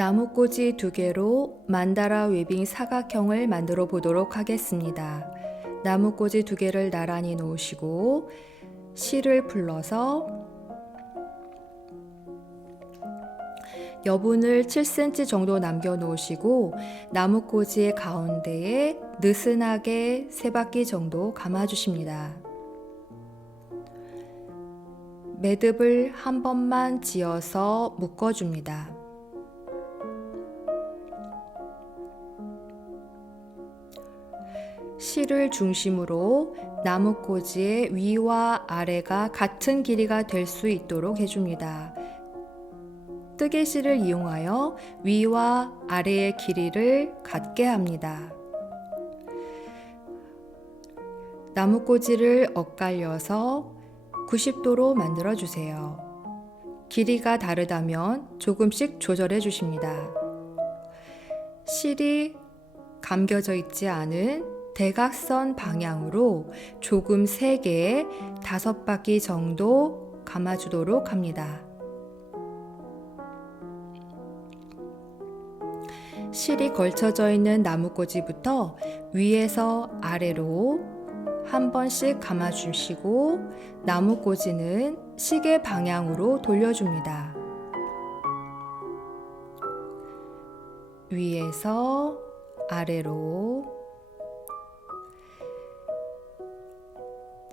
나무꽂이 2개로 만다라 웨빙 사각형을 만들어 보도록 하겠습니다. 나무꽂이 2개를 나란히 놓으시고 실을 풀러서 여분을 7cm 정도 남겨 놓으시고 나무꽂이의 가운데에 느슨하게 3바퀴 정도 감아 주십니다. 매듭을 한 번만 지어서 묶어 줍니다. 실을 중심으로 나무꽂이의 위와 아래가 같은 길이가 될 수 있도록 해줍니다. 뜨개실을 이용하여 위와 아래의 길이를 같게 합니다. 나무꽂이를 엇갈려서 90도로 만들어 주세요. 길이가 다르다면 조금씩 조절해 주십니다. 실이 감겨져 있지 않은 대각선 방향으로 조금 세게 5바퀴 정도 감아주도록 합니다. 실이 걸쳐져 있는 나무꽂이부터 위에서 아래로 한 번씩 감아주시고 나무꽂이는 시계 방향으로 돌려줍니다. 위에서 아래로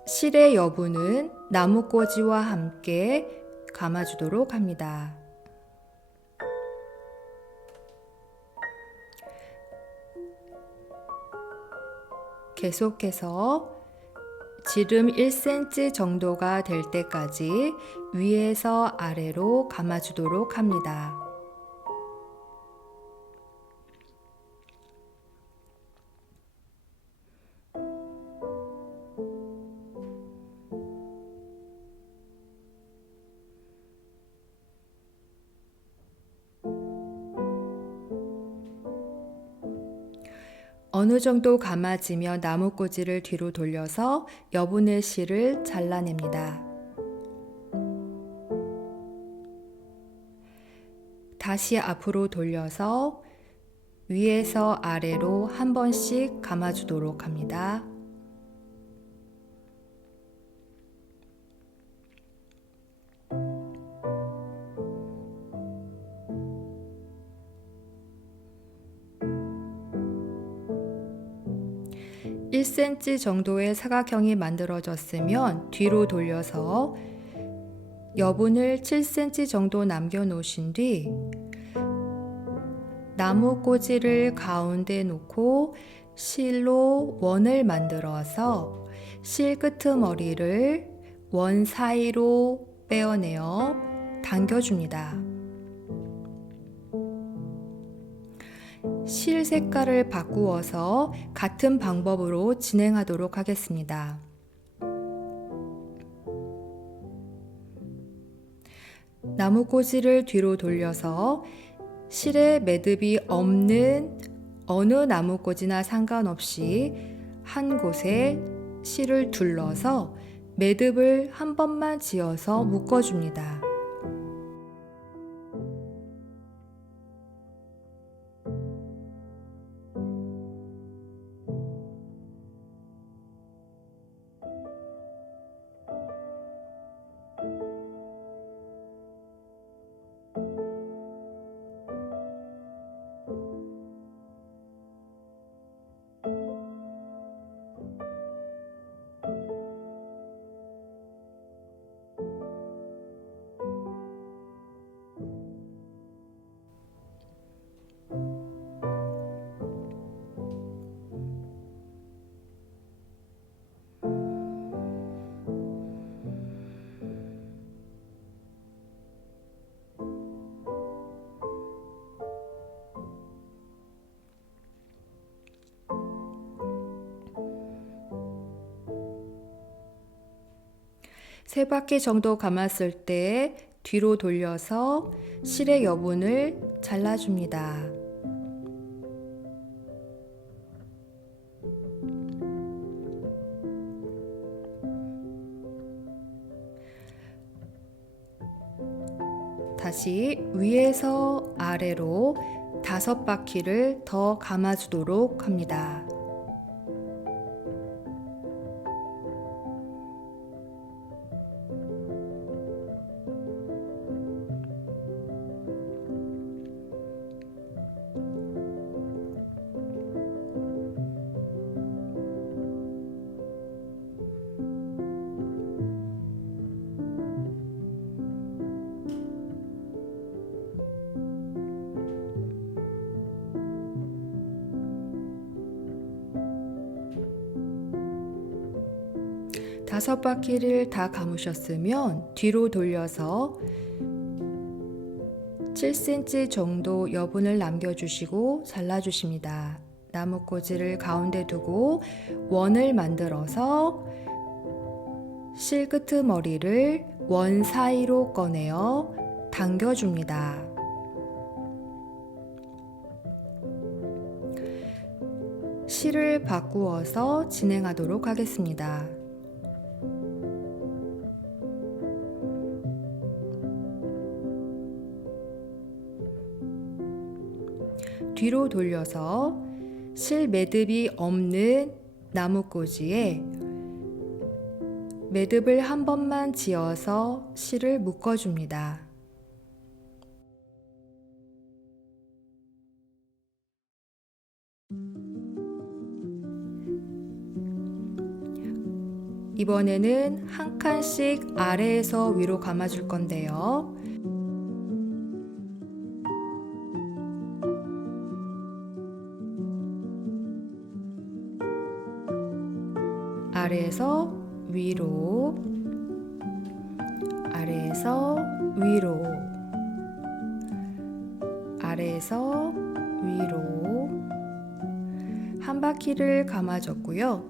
실의 여분은 나무꽂이와 함께 감아주도록 합니다. 계속해서 지름 1cm 정도가 될 때까지 위에서 아래로 감아주도록 합니다. 어느 정도 감아지면 나무꽂이를 뒤로 돌려서 여분의 실을 잘라냅니다. 다시 앞으로 돌려서 위에서 아래로 한 번씩 감아주도록 합니다. (1cm) 정도의 사각형이 만들어졌으면 뒤로 돌려서 여분을 7cm 정도 남겨 놓으신 뒤 나무꽂이를 가운데 놓고 실로 원을 만들어서 실 끄트머리를 원 사이로 빼어내어 당겨줍니다. 실 색깔을 바꾸어서 같은 방법으로 진행하도록 하겠습니다. 나무꽂이를 뒤로 돌려서 실에 매듭이 없는 어느 나무꽂이나 상관없이 한 곳에 실을 둘러서 매듭을 한 번만 지어서 묶어줍니다. 세 바퀴 정도 감았을 때 뒤로 돌려서 실의 여분을 잘라줍니다. 다시 위에서 아래로 5바퀴를 더 감아주도록 합니다. 다섯 바퀴를 다 감으셨으면 뒤로 돌려서 7cm 정도 여분을 남겨주시고 잘라주십니다. 나뭇꽂이를 가운데 두고 원을 만들어서 실끄트머리를 원 사이로 꺼내어 당겨줍니다. 실을 바꾸어서 진행하도록 하겠습니다. 뒤로 돌려서 실 매듭이 없는 나뭇꽂이에 매듭을 한 번만 지어서 실을 묶어줍니다. 이번에는 한 칸씩 아래에서 위로 감아줄 건데요. 아래에서 위로, 아래에서 위로, 아래에서 위로 한 바퀴를 감아줬고요.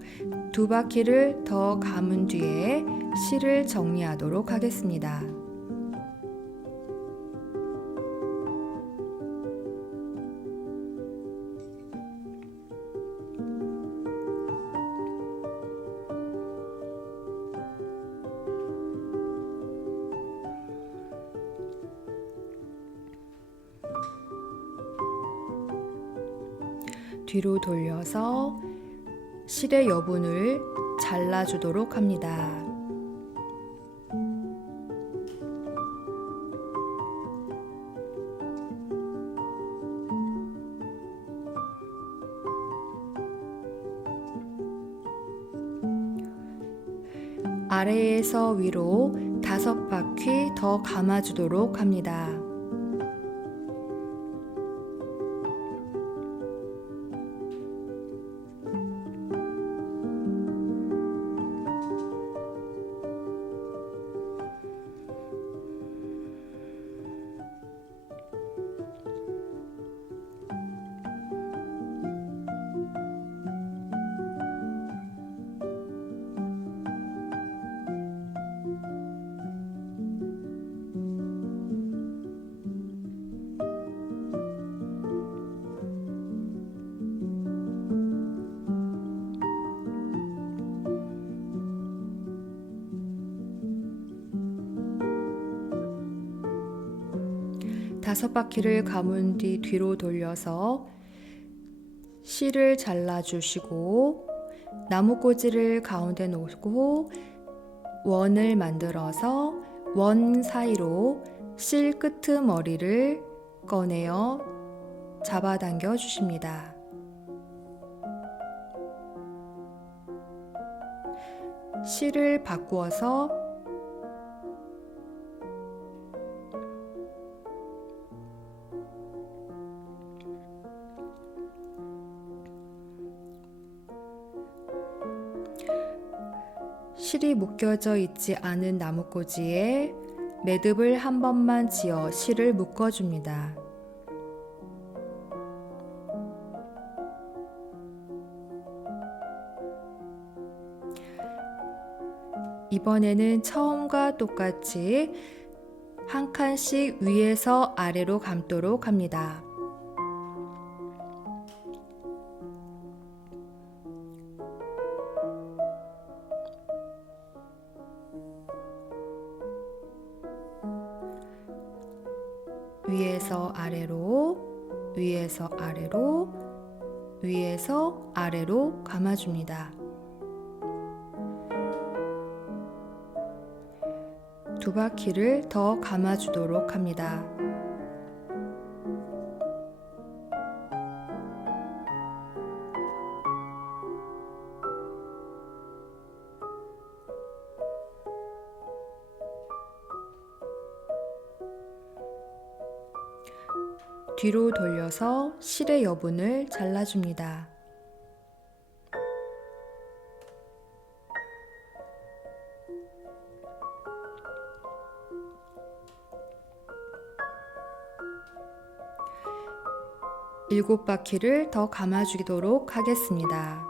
2바퀴를 더 감은 뒤에 실을 정리하도록 하겠습니다. 뒤로 돌려서 실의 여분을 잘라주도록 합니다. 아래에서 위로 5바퀴 더 감아주도록 합니다. 다섯 바퀴를 감은 뒤 뒤로 돌려서 실을 잘라주시고 나뭇꽂이를 가운데 놓고 원을 만들어서 원 사이로 실 끄트머리를 꺼내어 잡아당겨 주십니다. 실을 바꾸어서 실이 묶여져 있지 않은 나뭇꽂이에 매듭을 한 번만 지어 실을 묶어줍니다. 이번에는 처음과 똑같이 한 칸씩 위에서 아래로 감도록 합니다. 위에서 아래로, 위에서 아래로, 위에서 아래로 감아줍니다. 두 바퀴를 더 감아주도록 합니다. 뒤로 돌려서 실의 여분을 잘라줍니다. 일곱 바퀴를 더 감아주도록 하겠습니다.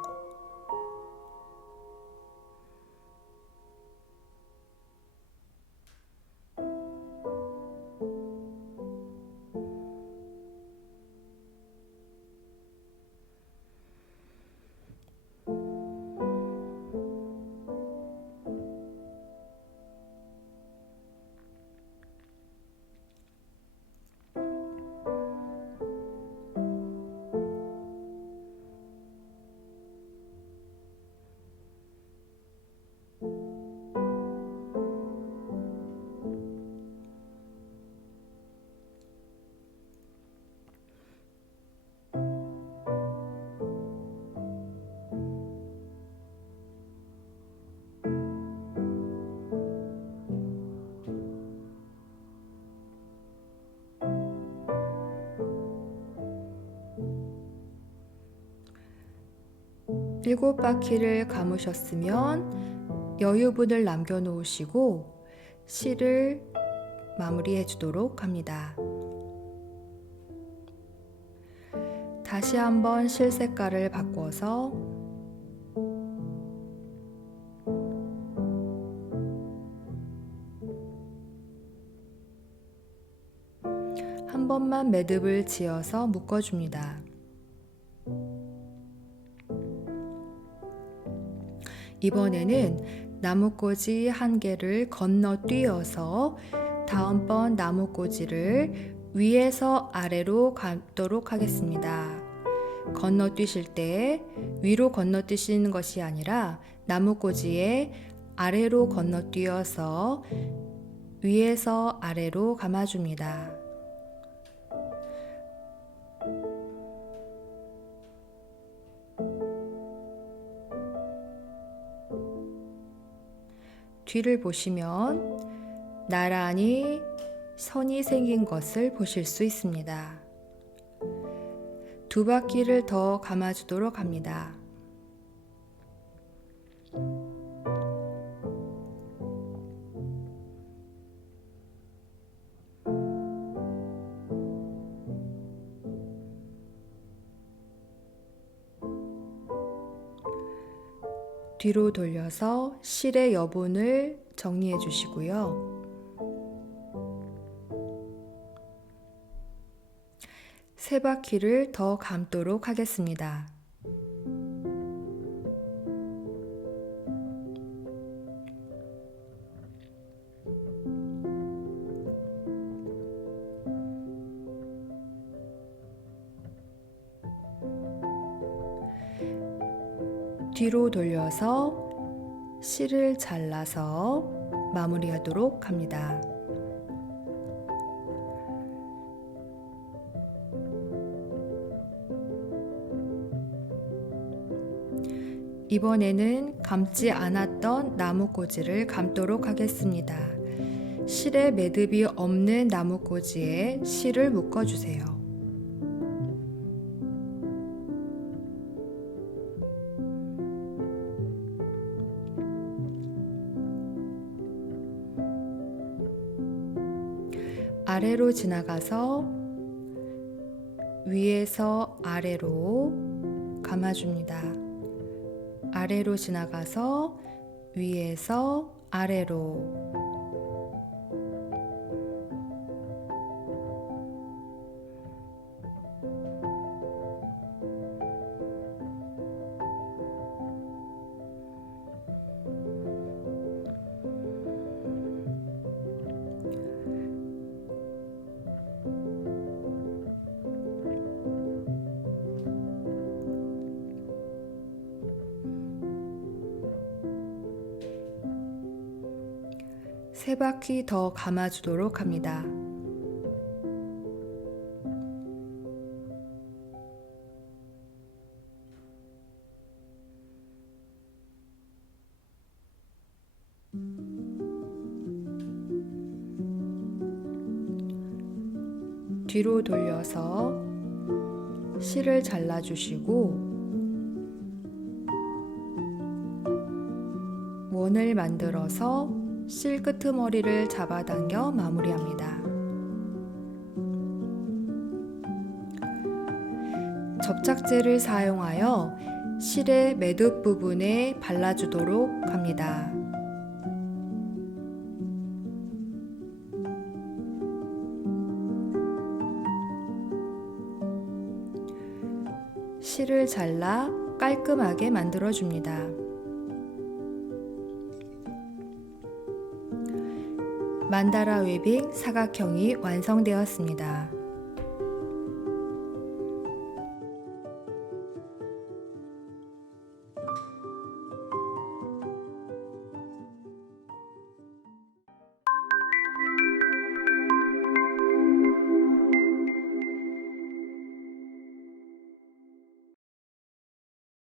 일곱 바퀴를 감으셨으면 여유분을 남겨놓으시고 실을 마무리해 주도록 합니다. 다시 한번 실 색깔을 바꿔서 한 번만 매듭을 지어서 묶어줍니다. 이번에는 나뭇꽂이 한 개를 건너뛰어서 다음번 나뭇꽂이를 위에서 아래로 감도록 하겠습니다. 건너뛰실 때 위로 건너뛰시는 것이 아니라 나뭇꽂이에 아래로 건너뛰어서 위에서 아래로 감아줍니다. 뒤를 보시면 나란히 선이 생긴 것을 보실 수 있습니다. 두 바퀴를 더 감아주도록 합니다. 뒤로 돌려서 실의 여분을 정리해 주시고요. 세 바퀴를 더 감도록 하겠습니다. 뒤로 돌려서 실을 잘라서 마무리하도록 합니다. 이번에는 감지 않았던 나뭇꽂이를 감도록 하겠습니다. 실에 매듭이 없는 나뭇꽂이에 실을 묶어주세요. 아래로 지나가서 위에서 아래로 감아줍니다. 아래로 지나가서 위에서 아래로. 3바퀴 더 감아주도록 합니다. 뒤로 돌려서 실을 잘라주시고 원을 만들어서 실 끄트머리를 잡아당겨 마무리합니다. 접착제를 사용하여 실의 매듭 부분에 발라주도록 합니다. 실을 잘라 깔끔하게 만들어줍니다. 만다라 웨빙 사각형이 완성되었습니다.